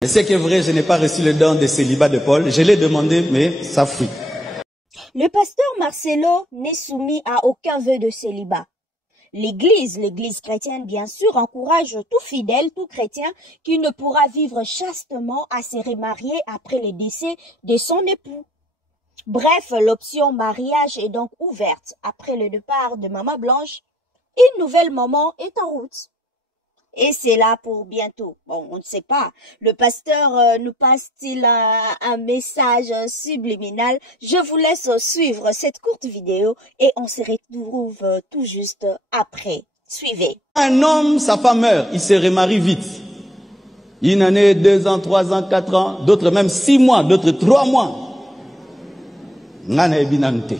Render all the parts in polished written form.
Mais c'est que vrai, je n'ai pas reçu le don de célibat de Paul. Je l'ai demandé, mais ça fuit. Le pasteur Marcelo n'est soumis à aucun vœu de célibat. L'Église chrétienne, bien sûr, encourage tout fidèle, tout chrétien qui ne pourra vivre chastement à se remarier après le décès de son époux. Bref, l'option mariage est donc ouverte après le départ de Maman Blanche. Une nouvelle maman est en route. Et c'est là pour bientôt. Bon, on ne sait pas. Le pasteur nous passe-t-il un message subliminal? Je vous laisse suivre cette courte vidéo et on se retrouve tout juste après. Suivez. Un homme, sa femme meurt, il se remarie vite. Une année, 2 ans, 3 ans, 4 ans, d'autres même 6 mois, d'autres 3 mois. Ngana ebinante.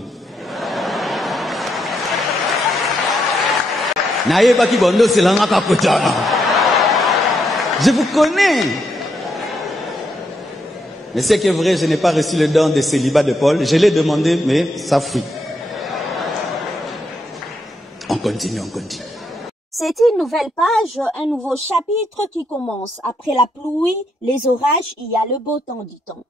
Je vous connais. Mais c'est que vrai, je n'ai pas reçu le don de célibat de Paul. Je l'ai demandé, mais ça fuit. On continue, on continue. C'est une nouvelle page, un nouveau chapitre qui commence. Après la pluie, les orages, il y a le beau temps, dit-on.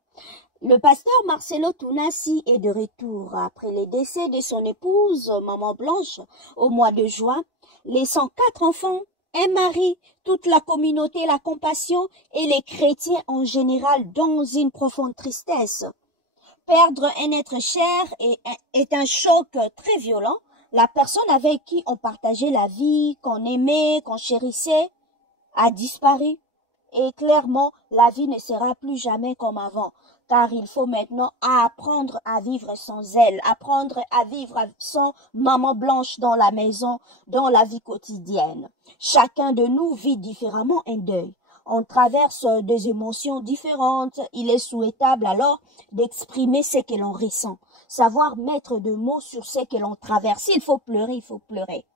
Le pasteur Marcelo Tounassi est de retour après le décès de son épouse, Maman Blanche, au mois de juin, laissant 4 enfants, un mari, toute la communauté, la compassion et les chrétiens en général dans une profonde tristesse. Perdre un être cher est un choc très violent. La personne avec qui on partageait la vie, qu'on aimait, qu'on chérissait, a disparu. Et clairement, la vie ne sera plus jamais comme avant. Car il faut maintenant apprendre à vivre sans elle, apprendre à vivre sans Maman Blanche dans la maison, dans la vie quotidienne. Chacun de nous vit différemment un deuil. On traverse des émotions différentes. Il est souhaitable alors d'exprimer ce que l'on ressent. Savoir mettre des mots sur ce que l'on traverse. S'il faut pleurer, il faut pleurer.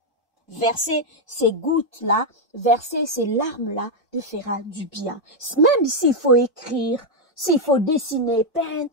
Verser ces gouttes-là, verser ces larmes-là te fera du bien. Même s'il faut écrire, s'il faut dessiner, peindre,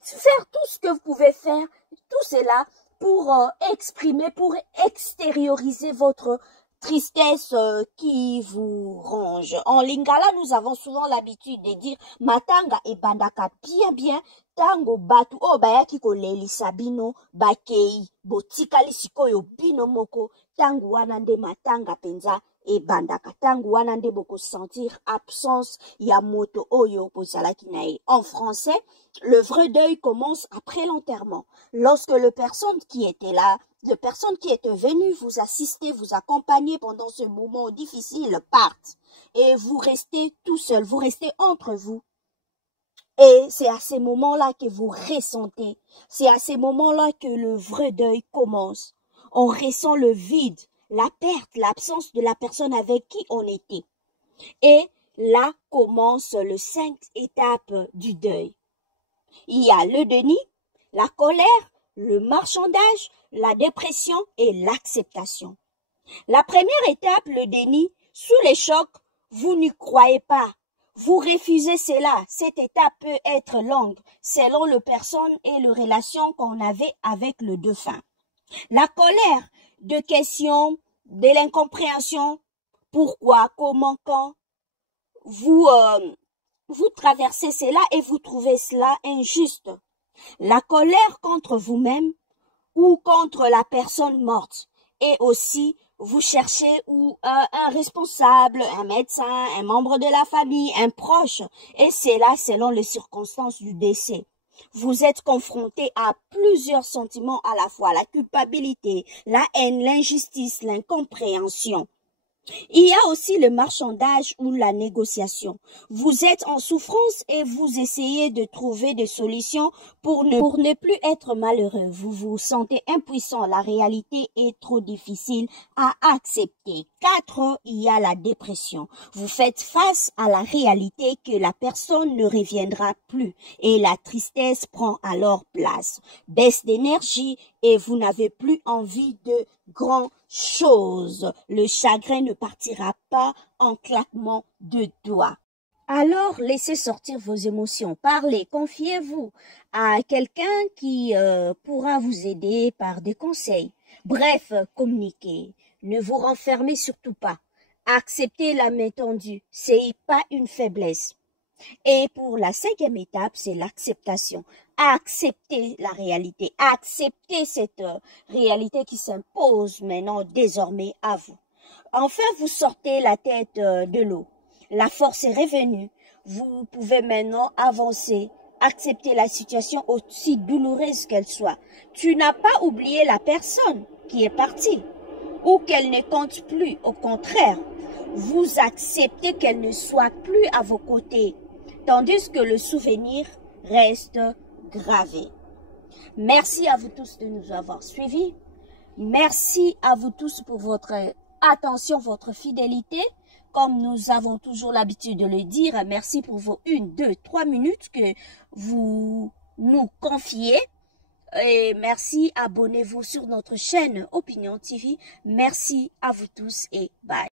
faire tout ce que vous pouvez faire, tout cela pour exprimer, pour extérioriser votre tristesse qui vous ronge. En lingala, nous avons souvent l'habitude de dire matanga et bandaka bien tango batu o bayaki kolelisa bino bakei botikali sikoyo bino moko tango wana nde matanga penza et bandaka tango wana nde boko sentir absence ya moto oyo bozalaki na ye. En français, le vrai deuil commence après l'enterrement. Lorsque les personnes qui étaient là, les personnes qui étaient venues vous assister, vous accompagner pendant ce moment difficile partent et vous restez tout seul, vous restez entre vous. Et c'est à ces moments-là que vous ressentez, c'est à ces moments-là que le vrai deuil commence. On ressent le vide, la perte, l'absence de la personne avec qui on était. Et là commence les 5 étapes du deuil. Il y a le déni, la colère, le marchandage, la dépression et l'acceptation. La première étape, le déni, sous les chocs, vous n'y croyez pas. Vous refusez cela. Cette étape peut être longue selon les personnes et les relations qu'on avait avec le défunt. La colère, de questions, de l'incompréhension, pourquoi, comment, quand, vous traversez cela et vous trouvez cela injuste. La colère contre vous-même ou contre la personne morte. Et aussi, vous cherchez un responsable, un médecin, un membre de la famille, un proche. Et c'est là selon les circonstances du décès. Vous êtes confronté à plusieurs sentiments à la fois, la culpabilité, la haine, l'injustice, l'incompréhension. Il y a aussi le marchandage ou la négociation. Vous êtes en souffrance et vous essayez de trouver des solutions pour ne plus être malheureux. Vous vous sentez impuissant. La réalité est trop difficile à accepter. 4, il y a la dépression. Vous faites face à la réalité que la personne ne reviendra plus et la tristesse prend alors place. Baisse d'énergie et vous n'avez plus envie de grand chose. Le chagrin ne partira pas en claquement de doigts. Alors, laissez sortir vos émotions. Parlez, confiez-vous à quelqu'un qui pourra vous aider par des conseils. Bref, communiquez. Ne vous renfermez surtout pas. Acceptez la main tendue. C'est pas une faiblesse. Et pour la 5e étape, c'est l'acceptation. Accepter la réalité, accepter cette réalité qui s'impose maintenant désormais à vous. Enfin, vous sortez la tête de l'eau. La force est revenue. Vous pouvez maintenant avancer, accepter la situation aussi douloureuse qu'elle soit. Tu n'as pas oublié la personne qui est partie ou qu'elle ne compte plus. Au contraire, vous acceptez qu'elle ne soit plus à vos côtés, tandis que le souvenir reste gravé. Merci à vous tous de nous avoir suivis. Merci à vous tous pour votre attention, votre fidélité. Comme nous avons toujours l'habitude de le dire, merci pour vos 1, 2, 3 minutes que vous nous confiez. Et merci, abonnez-vous sur notre chaîne Opinion TV. Merci à vous tous et bye.